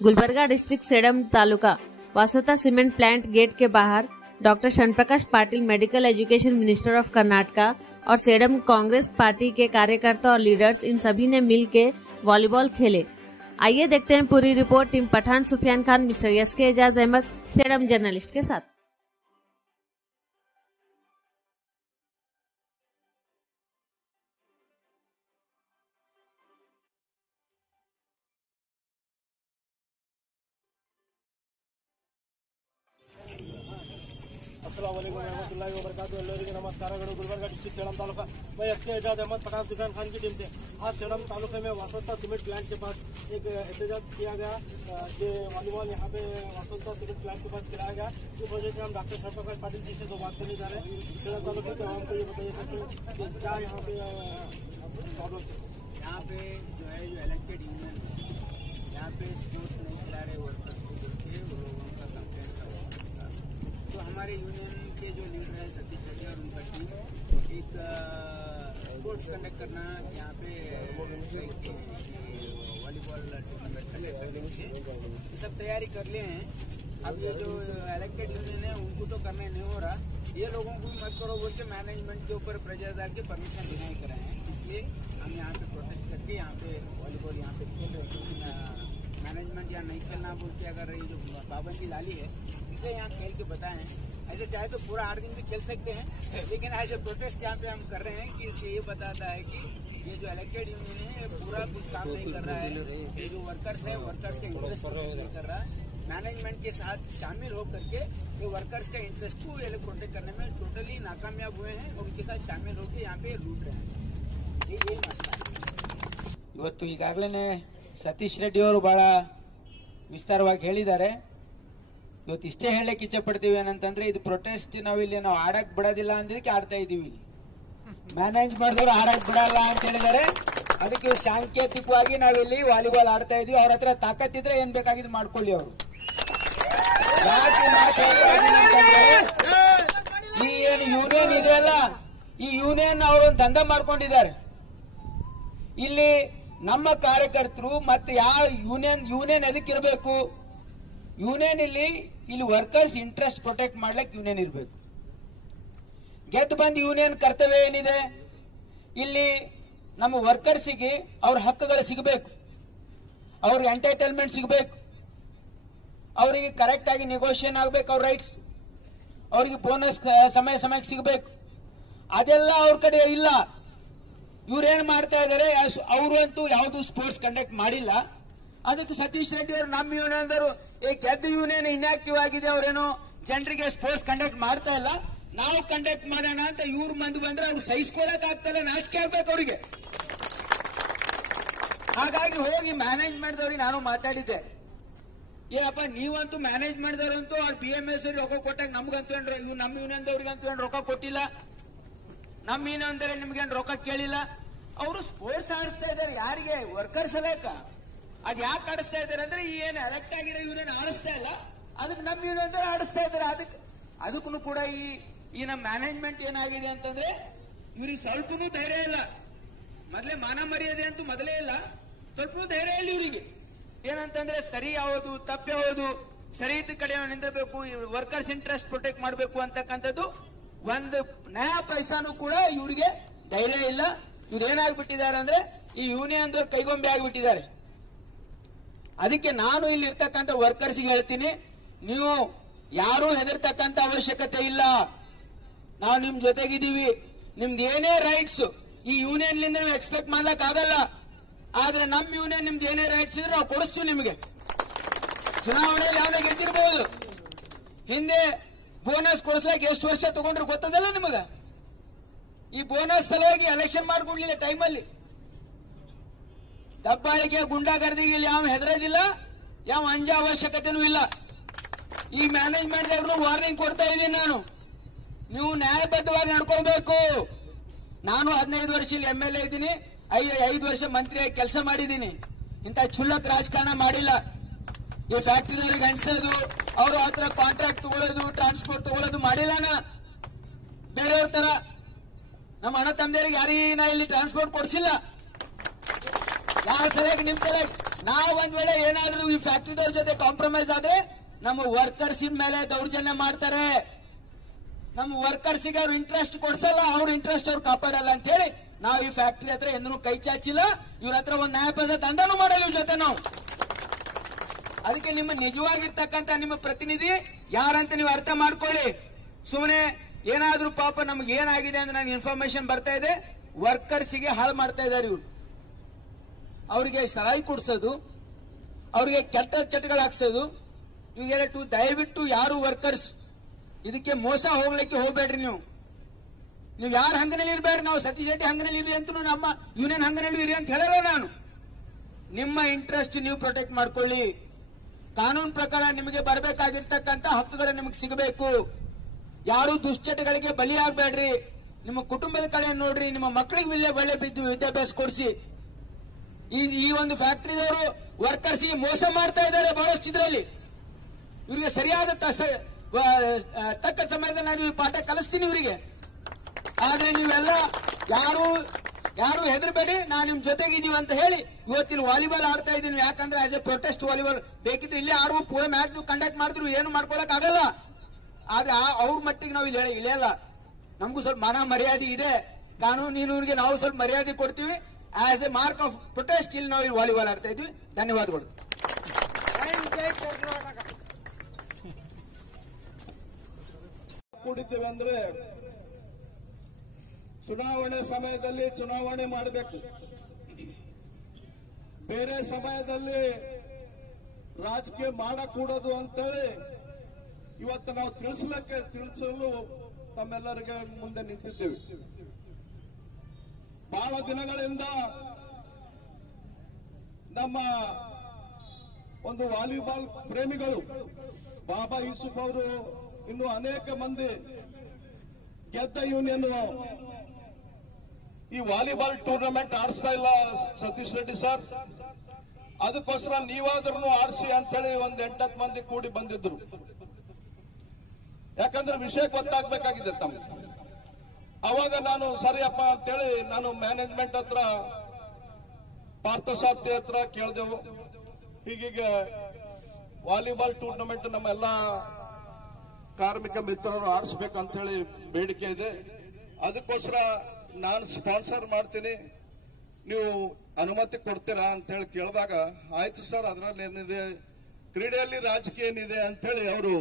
Gulbarga district Sedam taluka वासोता cement plant gate के बाहर doctor Sharanprakash Patil medical education minister of Karnataka और सेडम कांग्रेस पार्टी के कार्यकर्ता और लीडर्स इन सभी ने मिल के वॉलीबॉल खेले। आइए देखते हैं पूरी report team Pathan Sufiyan Khan mister SK Ejaz Ahmed Sedam journalist के साथ। ಎಲ್ಲರಿಗೂ नमस्कारಗಳು। गुलबर्गा डिस्ट्रिक्ट सेडम तालुका मैं एसके एजाज अहमद पठान सुफियान खान की टीम से आज सेडम तालुके में वासोता सीमेंट प्लांट के पास एक एहतजाज किया गया कि वॉलीबॉल यहाँ पे वासोता सीमेंट प्लांट के पास खिलाया गया। इस वजह से हम डॉक्टर शरणप्रकाश पाटिल जी से दो बात करने जा रहे हैं। सेडम तालुके के आवाम को ये बताइए सकते कि क्या यहाँ पे प्रॉब्लम है। यहाँ पे जो है जो इलेक्टेड यूनियन यहाँ पे स्पोर्ट्स नहीं खिला रहे वर्कर्स को करके वो लोगों का कंप्लेंट कर रहे हैं। तो हमारे यूनियन के जो लीडर है सतीश रेड्डी और उनका टीम एक स्पोर्ट्स कंडक्ट करना यहाँ पे वॉलीबॉल टूर्नामेंट कंडक्ट करने के लिए ये सब तैयारी कर लिए हैं। अब ये जो इलेक्टेड यूनियन है उनको तो करने नहीं हो रहा, ये लोगों को मत करो बोल के मैनेजमेंट के ऊपर प्रेशर डाल के परमिशन डिनाई कराए हैं। इसलिए हम यहाँ पे प्रोटेस्ट करके यहाँ पे वॉलीबॉल यहाँ पे खेल रहे हैं। मैनेजमेंट यहाँ नहीं खेलना बोल के अगर ये जो पाबंदी डाली है इसलिए यहाँ खेल के बताएं। ऐसे चाहे तो पूरा 8 दिन भी खेल सकते हैं, लेकिन ऐसे प्रोटेस्ट यहाँ पे हम कर रहे हैं कि ये बताता है कि ये जो इलेक्टेड यूनियन है ये पूरा कुछ काम नहीं कर रहा है। ये जो वर्कर्स है वर्कर्स के इंटरेस्ट नहीं कर रहा है। मैनेजमेंट के साथ शामिल होकर के ये वर्कर्स के इंटरेस्ट को ये लोग प्रोटेक्ट करने में टोटली नाकामयाब हुए हैं और उनके साथ शामिल होकर यहाँ पे लूट रहे हैं। ये मसला है। ಇವತ್ತು ಈಗಾಗಲೇ ಸತೀಶ್ ರೆಡ್ಡಿ ಅವರು ಬಹಳ ವಿಸ್ತಾರವಾಗಿ ಹೇಳಿದ್ದಾರೆ। ಇವತ್ತು ಇಷ್ಟೇ ಹೇಳಕ್ಕೆ ಇಚ್ಛೆ ಪಡ್ತೀವಿ ಏನಂತಂದ್ರೆ ಇದು ಪ್ರೊಟೆಸ್ಟ್ ನಾವು ಆಡಕ್ ಬಿಡೋದಿಲ್ಲ ಅಂದಿದ್ದಕ್ಕೆ ಆಡ್ತಾ ಇದೀವಿ। ಇಲ್ಲಿ ಮ್ಯಾನೇಜ್ ಮಾಡಿದವರು ಆಡಕ್ ಬಿಡಲ್ಲ ಅಂತ ಹೇಳಿದ್ದಾರೆ, ಅದಕ್ಕೆ ಸಾಂಕೇತಿಕವಾಗಿ ನಾವಿಲ್ಲಿ ವಾಲಿಬಾಲ್ ಆಡ್ತಾ ಇದೀವಿ। ಅವ್ರ ಹತ್ರ ತಾಕತ್ತಿದ್ರೆ ಏನ್ ಬೇಕಾಗಿದ್ದು ಮಾಡ್ಕೊಳ್ಳಿ ಅವರು। ಈ ಏನು ಯೂನಿಯನ್ ಇದೆಯಲ್ಲ ಈ ಯೂನಿಯನ್ ಅವರು ಒಂದು ದಂಧ ಮಾಡ್ಕೊಂಡಿದ್ದಾರೆ। ಇಲ್ಲಿ ನಮ್ಮ ಕಾರ್ಯಕರ್ತರು ಮತ್ತೆ ಯಾವ ಯೂನಿಯನ್ ಎದಕ್ಕಿರಬೇಕು? ಯೂನಿಯನ್ ಇಲ್ಲಿ ವರ್ಕರ್ಸ್ ಇಂಟ್ರೆಸ್ಟ್ ಪ್ರೊಟೆಕ್ಟ್ ಮಾಡ್ಲಿಕ್ಕೆ ಯೂನಿಯನ್ ಇರಬೇಕು। ಗೆದ್ದು ಬಂದ ಯೂನಿಯನ್ ಕರ್ತವ್ಯ ಏನಿದೆ, ಇಲ್ಲಿ ನಮ್ಮ ವರ್ಕರ್ಸಿಗೆ ಅವ್ರ ಹಕ್ಕುಗಳು ಸಿಗಬೇಕು, ಅವ್ರಿಗೆ ಎಂಟರ್ಟೈನ್ಮೆಂಟ್ ಸಿಗಬೇಕು, ಅವರಿಗೆ ಕರೆಕ್ಟ್ ಆಗಿ ನೆಗೋಷಿಯೇಷನ್ ಆಗಬೇಕು, ಅವ್ರ ರೈಟ್ಸ್, ಅವರಿಗೆ ಬೋನಸ್ ಸಮಯಕ್ಕೆ ಸಿಗಬೇಕು। ಅದೆಲ್ಲ ಅವ್ರ ಕಡೆ ಇಲ್ಲ। ಇವ್ರೇನ್ ಮಾಡ್ತಾ ಇದಾರೆ, ಅವರು ಅಂತೂ ಯಾವುದು ಸ್ಪೋರ್ಟ್ಸ್ ಕಂಡಕ್ಟ್ ಮಾಡಿಲ್ಲ। ಅದಕ್ಕೆ ಸತೀಶ್ ರೆಡ್ಡಿ ಅವರು ನಮ್ಮ ಯೂನಿಯನ್ ಅವರು ಗೆದ್ದು ಯೂನಿಯನ್ ಇನ್ಆಕ್ಟಿವ್ ಆಗಿದೆ, ಅವರೇನು ಜನರಿಗೆ ಸ್ಪೋರ್ಟ್ಸ್ ಕಂಡಕ್ಟ್ ಮಾಡ್ತಾ ಇಲ್ಲ, ನಾವು ಕಂಡಕ್ಟ್ ಮಾಡೋಣ ಅಂತ ಇವ್ರ ಮಂದಿ ಬಂದ್ರೆ ಅವ್ರು ಸಹಿಸ್ಕೊಳಕ್ ಆಗ್ತಲ್ಲ, ನಾಚಿಕೆ ಆಗ್ಬೇಕು ಅವ್ರಿಗೆ। ಹಾಗಾಗಿ ಹೋಗಿ ಮ್ಯಾನೇಜ್ಮೆಂಟ್ದವ್ರಿಗೆ ನಾನು ಮಾತಾಡಿದ್ದೆ, ಏನಪ್ಪ ನೀವಂತೂ ಮ್ಯಾನೇಜ್ಮೆಂಟ್ದವ್ರಂತೂ ಅವ್ರ BMS ರೊಕ್ಕ ಕೊಟ್ಟಾಗ ನಮ್ಗಂತೂ ಇವ್ ನಮ್ಮ ಯೂನಿಯನ್ದವ್ರಿಗಂತೂ ಏನ್ ರೊಕ್ಕ ಕೊಟ್ಟಿಲ್ಲ, ನಮ್ಮ ಯೂನಿಯನ್ ನಿಮ್ಗೇನ್ ರೊಕ್ಕ ಕೇಳಿಲ್ಲ। ಅವರು ಸ್ಪೋರ್ಟ್ಸ್ ಆಡಿಸ್ತಾ ಇದ್ದಾರೆ, ಯಾರಿಗೆ? ವರ್ಕರ್ಸ್ ಅಲೇಕ। ಅದ್ ಯಾಕೆ ಆಡಿಸ್ತಾ ಇದ್ದಾರೆ ಅಂದ್ರೆ ಈ ಏನು ಎಲೆಕ್ಟ್ ಆಗಿರೋ ಯೂನಿಯನ್ ಆಡಿಸ್ತಾ ಇಲ್ಲ, ಅದಕ್ಕೆ ನಮ್ಮ ಯೂನಿಯನ್ ಆಡಿಸ್ತಾ ಇದ್ದಾರೆ। ಅದಕ್ಕೂ ಕೂಡ ಈ ನಮ್ಮ ಮ್ಯಾನೇಜ್ಮೆಂಟ್ ಏನಾಗಿದೆ ಅಂತಂದ್ರೆ ಇವ್ರಿಗೆ ಸ್ವಲ್ಪನೂ ಧೈರ್ಯ ಇಲ್ಲ। ಮೊದಲೇ ಮಾನ ಮರ್ಯಾದೆ ಅಂತೂ ಮೊದಲೇ ಇಲ್ಲ, ಸ್ವಲ್ಪನೂ ಧೈರ್ಯ ಇಲ್ಲ ಇವರಿಗೆ। ಏನಂತಂದ್ರೆ ಸರಿ ಯಾವುದು ತಪ್ಪು ಯಾವುದು, ಸರಿ ಇದ್ದ ಕಡೆ ನಿಂದಿರಬೇಕು, ವರ್ಕರ್ಸ್ ಇಂಟ್ರೆಸ್ಟ್ ಪ್ರೊಟೆಕ್ಟ್ ಮಾಡಬೇಕು ಅಂತಕ್ಕಂಥದ್ದು ಒಂದು ನಯಾ ಪೈಸಾನು ಕೂಡ ಇವರಿಗೆ ಧೈರ್ಯ ಇಲ್ಲ। ಇವ್ರು ಏನಾಗ್ಬಿಟ್ಟಿದ್ದಾರೆ ಅಂದ್ರೆ ಈ ಯೂನಿಯನ್ ದವ್ರು ಕೈಗೊಂಬೆ ಆಗಿಬಿಟ್ಟಿದ್ದಾರೆ। ಅದಕ್ಕೆ ನಾನು ಇಲ್ಲಿ ಇರ್ತಕ್ಕಂಥ ವರ್ಕರ್ಸ್ಗೆ ಹೇಳ್ತೀನಿ, ನೀವು ಯಾರೂ ಹೆದರ್ತಕ್ಕಂಥ ಅವಶ್ಯಕತೆ ಇಲ್ಲ, ನಾವು ನಿಮ್ ಜೊತೆಗಿದ್ದೀವಿ। ನಿಮ್ದು ಏನೇ ರೈಟ್ಸ್ ಈ ಯೂನಿಯನ್ ಲಿಂದ ನೀವು ಎಕ್ಸ್ಪೆಕ್ಟ್ ಮಾಡ್ಲಕ್ ಆಗಲ್ಲ, ಆದ್ರೆ ನಮ್ ಯೂನಿಯನ್ ನಿಮ್ದು ಏನೇ ರೈಟ್ಸ್ ಇದ್ರೆ ನಾವು ಕೊಡಿಸ್ತೀವಿ ನಿಮಗೆ। ಚುನಾವಣೆಯಲ್ಲಿ ಯಾವಾಗ ಗೆದ್ದಿರ್ಬೋದು, ಹಿಂದೆ ಬೋನಸ್ ಕೊಡಿಸ್ಲಾಕ ಎಷ್ಟು ವರ್ಷ ತಗೊಂಡ್ರು ಗೊತ್ತದಲ್ಲ ನಿಮಗ? ಈ ಬೋನಸ್ ಸಲುವಾಗಿ ಎಲೆಕ್ಷನ್ ಮಾಡ್ಕೊಡ್ಲಿಲ್ಲ ಟೈಮಲ್ಲಿ। ದಬ್ಬಾಳಿಕೆ ಗುಂಡಾಗರ್ದಿಗೆ ಇಲ್ಲಿ ಯಾವ ಹೆದರೋದಿಲ್ಲ, ಯಾವ ಅಂಜ ಅವಶ್ಯಕತೆನೂ ಇಲ್ಲ। ಈ ಮ್ಯಾನೇಜ್ಮೆಂಟ್ ವಾರ್ನಿಂಗ್ ಕೊಡ್ತಾ ಇದ್ದೀನಿ ನಾನು, ನೀವು ನ್ಯಾಯಬದ್ಧವಾಗಿ ನಡ್ಕೊಳ್ಬೇಕು। ನಾನು 15 ವರ್ಷ ಇಲ್ಲಿ MLA ಇದ್ದೀನಿ, 5 ವರ್ಷ ಮಂತ್ರಿಯಾಗಿ ಕೆಲಸ ಮಾಡಿದ್ದೀನಿ, ಇಂಥ ಕ್ಷುಲ್ಲಕ ರಾಜಕಾರಣ ಮಾಡಿಲ್ಲ। ಈ ಫ್ಯಾಕ್ಟರಿದವ್ರಿಗೆ ಅನ್ಸೋದು, ಅವರು ಹತ್ರ ಕಾಂಟ್ರಾಕ್ಟ್ ತಗೊಳ್ಳೋದು, ಟ್ರಾನ್ಸ್ಪೋರ್ಟ್ ತಗೊಳ್ಳೋದು ಮಾಡಿಲ್ಲ ನಾ ಬೇರೆಯವ್ರ ತರ। ನಮ್ಮ ಅಣ್ಣ ತಮ್ಮದವ್ರಿಗೆ ಯಾರಿಗೂ ನಾ ಇಲ್ಲಿ ಟ್ರಾನ್ಸ್ಪೋರ್ಟ್ ಕೊಡ್ಸಿಲ್ಲ। ಯಾರ ಸಲುವಾಗಿ ನಿಮ್ ಸಲುವಾಗಿ ನಾವ್ ಒಂದ್ ವೇಳೆ ಏನಾದ್ರೂ ಈ ಫ್ಯಾಕ್ಟ್ರಿದವ್ರ ಜೊತೆ ಕಾಂಪ್ರಮೈಸ್ ಆದ್ರೆ ನಮ್ಮ ವರ್ಕರ್ಸ್ ಮೇಲೆ ದೌರ್ಜನ್ಯ ಮಾಡ್ತಾರೆ. ನಮ್ಮ ವರ್ಕರ್ಸಿಗೆ ಅವ್ರು ಇಂಟ್ರೆಸ್ಟ್ ಕೊಡ್ಸಲ್ಲ, ಅವ್ರ ಇಂಟ್ರೆಸ್ಟ್ ಅವ್ರು ಕಾಪಾಡಲ್ಲ ಅಂತ ಹೇಳಿ ನಾವು ಈ ಫ್ಯಾಕ್ಟ್ರಿ ಹತ್ರ ಎಂದೂ ಕೈ ಚಾಚಿಲ್ಲ. ಇವ್ರ ಹತ್ರ ಒಂದ್ ನ್ಯಾಯ ಪೈಸೆ ದಂಧನೂ ಮಾಡಲ್ಲ ಇವ್ರ ಜೊತೆ ನಾವು. ಅದಕ್ಕೆ ನಿಮ್ಮ ನಿಜವಾಗಿರ್ತಕ್ಕಂಥ ನಿಮ್ಮ ಪ್ರತಿನಿಧಿ ಯಾರಂತ ನೀವು ಅರ್ಥ ಮಾಡ್ಕೊಳ್ಳಿ. ಸುಮ್ಮನೆ ಏನಾದ್ರೂ ಪಾಪ ನಮ್ಗೆ ಏನಾಗಿದೆ ಅಂದ್ರೆ ನನಗೆ ಇನ್ಫಾರ್ಮೇಶನ್ ಬರ್ತಾ ಇದೆ, ವರ್ಕರ್ಸಿಗೆ ಹಾಳು ಮಾಡ್ತಾ ಇದ್ದಾರೆ ಇವ್ರು. ಅವರಿಗೆ ಸರಾಯಿ ಕೊಡ್ಸೋದು, ಅವರಿಗೆ ಕೆಟ್ಟ ಚಟಗಳು ಹಾಕ್ಸೋದು. ಇವ್ರಿಗೆ ದಯವಿಟ್ಟು ಯಾರು ವರ್ಕರ್ಸ್ ಇದಕ್ಕೆ ಮೋಸ ಹೋಗ್ಲಿಕ್ಕೆ ಹೋಗ್ಬೇಡ್ರಿ. ನೀವು ಯಾರು ಹಂಗನಲ್ಲಿ ಇರಬೇಡ್ರಿ. ನಾವು ಸತೀಶ್ ರೆಡ್ಡಿ ಹಂಗನಲ್ಲಿ ಇರಿ ಅಂತ ನಮ್ಮ ಯೂನಿಯನ್ ಹಂಗನಲ್ಲಿ ಇರಿ ಅಂತ ಹೇಳಲ್ಲ ನಾನು. ನಿಮ್ಮ ಇಂಟ್ರೆಸ್ಟ್ ನೀವು ಪ್ರೊಟೆಕ್ಟ್ ಮಾಡ್ಕೊಳ್ಳಿ. ಕಾನೂನು ಪ್ರಕಾರ ನಿಮಗೆ ಬರಬೇಕಾಗಿರ್ತಕ್ಕಂಥ ಹಕ್ಕುಗಳು ನಿಮಗೆ ಸಿಗಬೇಕು. ಯಾರು ದುಶ್ಚಟಗಳಿಗೆ ಬಲಿಯಾಗಬೇಡ್ರಿ. ನಿಮ್ಮ ಕುಟುಂಬದ ಕಡೆ ನೋಡ್ರಿ, ನಿಮ್ಮ ಮಕ್ಕಳಿಗೆ ಒಳ್ಳೆ ವಿದ್ಯಾಭ್ಯಾಸ ಕೊಡಿಸಿ. ಈ ಒಂದು ಫ್ಯಾಕ್ಟರಿದವರು ವರ್ಕರ್ಸ್ಗೆ ಮೋಸ ಮಾಡ್ತಾ ಇದ್ದಾರೆ ಬಹಳಷ್ಟು ಇದರಲ್ಲಿ. ಇವರಿಗೆ ಸರಿಯಾದ ತಕ್ಕ ಸಮಯದಲ್ಲಿ ನಾನು ಪಾಠ ಕಲಿಸ್ತೀನಿ ಇವರಿಗೆ. ಆದ್ರೆ ನೀವೆಲ್ಲ ಯಾರು ಹೆದರ್ಬೇಡಿ, ನಾನು ನಿಮ್ ಜೊತೆಗಿದ್ದೀವಿ ಅಂತ ಹೇಳಿ ಇವತ್ತಿನ ವಾಲಿಬಾಲ್ ಆಡ್ತಾ ಇದ್ದೀನಿ. ಯಾಕಂದ್ರೆ ಆಸ್ ಎ ಪ್ರೊಟೆಸ್ಟ್ ವಾಲಿಬಾಲ್ ಬೇಕಿದ್ರೆ ಇಲ್ಲೇ ಆಡುವ ಪೂರ ಮ್ಯಾಚ್ ಕಂಡಕ್ಟ್ ಮಾಡಿದ್ರು ಏನು ಮಾಡ್ಕೊಳಕ್ ಆಗಲ್ಲ. ಆದ್ರೆ ಅವ್ರ ಮಟ್ಟಿಗೆ ನಾವು ಇಲ್ಲಿ ಇಳಿಯಲ್ಲ. ನಮಗೂ ಸ್ವಲ್ಪ ಮಾನ ಮರ್ಯಾದೆ ಇದೆ, ಕಾನೂನಿನವ್ರಿಗೆ ನಾವು ಸ್ವಲ್ಪ ಮರ್ಯಾದೆ ಕೊಡ್ತೀವಿ. As A mark of protest ಇಲ್ಲಿ ನಾವು ಇಲ್ಲಿ ವಾಲಿಬಾಲ್ ಆಡ್ತಾ ಇದ್ವಿ. ಧನ್ಯವಾದಗಳು. ಕೂಡಿದ್ದೇವೆ ಅಂದ್ರೆ ಚುನಾವಣೆ ಸಮಯದಲ್ಲಿ ಚುನಾವಣೆ ಮಾಡಬೇಕು, ಬೇರೆ ಸಮಯದಲ್ಲಿ ರಾಜಕೀಯ ಮಾಡಕೂಡದು ಅಂತೇಳಿ ಇವತ್ತು ನಾವು ತಿಳಿಸಲು ತಮ್ಮೆಲ್ಲರಿಗೆ ಮುಂದೆ ನಿಂತಿದ್ದೇವೆ. ಬಹಳ ದಿನಗಳಿಂದ ನಮ್ಮ ಒಂದು ವಾಲಿಬಾಲ್ ಪ್ರೇಮಿಗಳು ಬಾಬಾ ಯೂಸುಫ್ ಅವರು ಇನ್ನು ಅನೇಕ ಮಂದಿ ಗೆದ್ದ ಯೂನಿಯನ್ ಈ ವಾಲಿಬಾಲ್ ಟೂರ್ನಮೆಂಟ್ ಆಡಿಸ್ತಾ ಇಲ್ಲ ಸತೀಶ್ ರೆಡ್ಡಿ ಸರ್, ಅದಕ್ಕೋಸ್ಕರ ನೀವಾದ್ರೂ ಆಡಿಸಿ ಅಂತೇಳಿ ಒಂದ್ 8-10 ಮಂದಿ ಕೂಡಿ ಬಂದಿದ್ರು. ಯಾಕಂದ್ರೆ ವಿಷಯ ಗೊತ್ತಾಗ್ಬೇಕಾಗಿದೆ ತಮ್ಮ. ಅವಾಗ ನಾನು ಸರಿಯಪ್ಪ ಅಂತೇಳಿ ನಾನು ಮ್ಯಾನೇಜ್ಮೆಂಟ್ ಹತ್ರ ಪಾರ್ಥಸಾರಥಿ ಹತ್ರ ಕೇಳಿದೆವು. ಹೀಗೀಗ ವಾಲಿಬಾಲ್ ಟೂರ್ನಮೆಂಟ್ ನಮ್ಮೆಲ್ಲ ಕಾರ್ಮಿಕ ಮಿತ್ರರು ಆಡಿಸ್ಬೇಕಂತ ಹೇಳಿ ಬೇಡಿಕೆ ಇದೆ. ಅದಕ್ಕೋಸ್ಕರ ನಾನು ಸ್ಪಾನ್ಸರ್ ಮಾಡ್ತೀನಿ, ನೀವು ಅನುಮತಿ ಕೊಡ್ತೀರಾ ಅಂತ ಹೇಳಿ ಕೇಳಿದಾಗ ಆಯ್ತು ಸರ್, ಅದರಲ್ಲಿ ಏನಿದೆ, ಕ್ರೀಡೆಯಲ್ಲಿ ರಾಜಕೀಯ ಏನಿದೆ ಅಂತ ಹೇಳಿ ಅವರು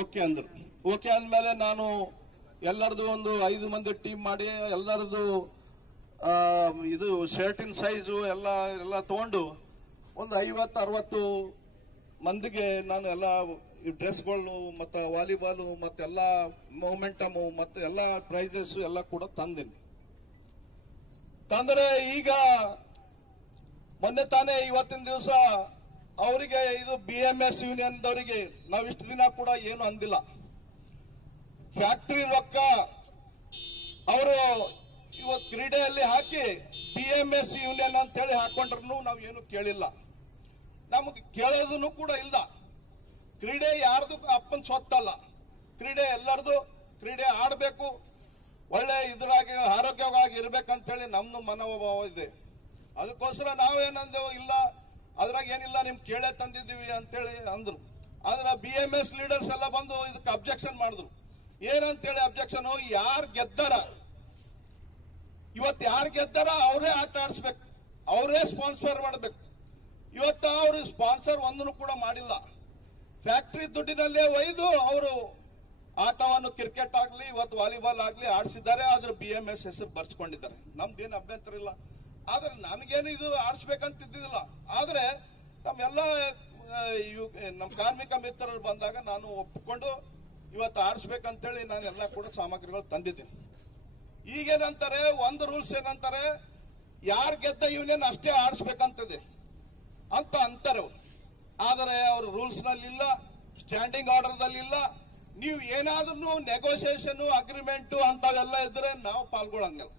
ಓಕೆ ಅಂದ್ರು. ಓಕೆ ಅಂದ್ಮೇಲೆ ನಾನು ಎಲ್ಲರದು ಒಂದು 5 ಮಂದಿ ಟೀಮ್ ಮಾಡಿ ಎಲ್ಲರದು ಇದು ಶರ್ಟಿನ ಸೈಜು ಎಲ್ಲ ತಗೊಂಡು ಒಂದು 50-60 ಮಂದಿಗೆ ನಾನು ಎಲ್ಲ ಡ್ರೆಸ್ಗಳು ಮತ್ತೆ ವಾಲಿಬಾಲು ಮತ್ತೆಲ್ಲ ಮೊಮೆಂಟಮು ಮತ್ತೆ ಎಲ್ಲ ಪ್ರೈಸಸ್ ಎಲ್ಲ ಕೂಡ ತಂದಿನಿ. ತಂದ್ರೆ ಈಗ ಮೊನ್ನೆ ತಾನೇ ಇವತ್ತಿನ ದಿವಸ ಅವರಿಗೆ ಇದು BMS ಯೂನಿಯನ್ ದವರಿಗೆ ನಾವು ಇಷ್ಟು ದಿನ ಕೂಡ ಏನು ಅಂದಿಲ್ಲ. ಫ್ಯಾಕ್ಟರಿ ರೊಕ್ಕ ಅವರು ಇವತ್ತು ಕ್ರೀಡೆಯಲ್ಲಿ ಹಾಕಿ BMS ಯೂನಿಯನ್ ಅಂತ ಹೇಳಿ ಹಾಕೊಂಡ್ರು ನಾವು ಏನು ಕೇಳಿಲ್ಲ, ನಮಗೆ ಕೇಳೋದನ್ನು ಕೂಡ ಇಲ್ಲ. ಕ್ರೀಡೆ ಯಾರ್ದು ಅಪ್ಪನ ಸ್ವತ್ತಲ್ಲ, ಕ್ರೀಡೆ ಎಲ್ಲರದು. ಕ್ರೀಡೆ ಆಡಬೇಕು, ಒಳ್ಳೆ ಇದ್ರಾಗಿ ಆರೋಗ್ಯವಾಗಿ ಇರ್ಬೇಕಂತ ಹೇಳಿ ನಮ್ದು ಮನೋಭಾವ ಇದೆ. ಅದಕ್ಕೋಸ್ಕರ ನಾವೇನಂದೇವು, ಇಲ್ಲ ಅದ್ರಾಗ ಏನಿಲ್ಲ, ನಿಮ್ ಕೇಳೇ ತಂದಿದ್ದೀವಿ ಅಂತೇಳಿ ಅಂದ್ರು. ಆದ್ರೆ BMS ಲೀಡರ್ಸ್ ಎಲ್ಲ ಬಂದು ಇದಕ್ಕೆ ಅಬ್ಜೆಕ್ಷನ್ ಮಾಡಿದ್ರು. ಏನಂತೇಳಿ ಅಬ್ಜೆಕ್ಷನ್, ಯಾರು ಗೆದ್ದಾರ ಇವತ್ತು ಯಾರು ಗೆದ್ದಾರ ಅವರೇ ಆಟ ಆಡಿಸ್ಬೇಕು, ಅವರೇ ಸ್ಪಾನ್ಸರ್ ಮಾಡಬೇಕು. ಇವತ್ತು ಅವರು ಸ್ಪಾನ್ಸರ್ ಒಂದನ್ನು ಕೂಡ ಮಾಡಿಲ್ಲ. ಫ್ಯಾಕ್ಟರಿ ದುಡ್ಡಿನಲ್ಲೇ ಒಯ್ದು ಅವರು ಆಟವನ್ನು ಕ್ರಿಕೆಟ್ ಆಗ್ಲಿ ಇವತ್ತು ವಾಲಿಬಾಲ್ ಆಗ್ಲಿ ಆಡಿಸಿದ್ದಾರೆ. ಆದ್ರೆ BMS ಹೆಸರು ಬರ್ಸ್ಕೊಂಡಿದ್ದಾರೆ. ನಮ್ದೇನು ಅಭ್ಯಂತರ ಇಲ್ಲ. ಆದ್ರೆ ನನಗೇನು ಇದು ಆಡಿಸ್ಬೇಕಂತಿದ್ದಿಲ್ಲ. ಆದ್ರೆ ನಮ್ಮೆಲ್ಲ ನಮ್ಮ ಕಾರ್ಮಿಕ ಮಿತ್ರರು ಬಂದಾಗ ನಾನು ಒಪ್ಪಿಕೊಂಡು ಇವತ್ತು ಆಡಿಸ್ಬೇಕಂತೇಳಿ ನಾನು ಎಲ್ಲ ಕೂಡ ಸಾಮಗ್ರಿಗಳು ತಂದಿದ್ದೀನಿ. ಈಗೇನಂತಾರೆ, ಒಂದು ರೂಲ್ಸ್ ಏನಂತಾರೆ, ಯಾರು ಗೆದ್ದ ಯೂನಿಯನ್ ಅಷ್ಟೇ ಆಡಿಸ್ಬೇಕಂತದೆ ಅಂತ ಅಂತಾರೆ ಅವರು. ಆದರೆ ಅವರು ರೂಲ್ಸ್ ನಲ್ಲಿ ಇಲ್ಲ, ಸ್ಟ್ಯಾಂಡಿಂಗ್ ಆರ್ಡರ್ ದಲ್ಲಿ ಇಲ್ಲ. ನೀವು ಏನಾದ್ರೂ ನೆಗೋಸಿಯೇಷನ್ ಅಗ್ರಿಮೆಂಟ್ ಅಂತವೆಲ್ಲ ಇದ್ರೆ ನಾವು ಪಾಲ್ಗೊಳ್ಳಂಗಿಲ್ಲ.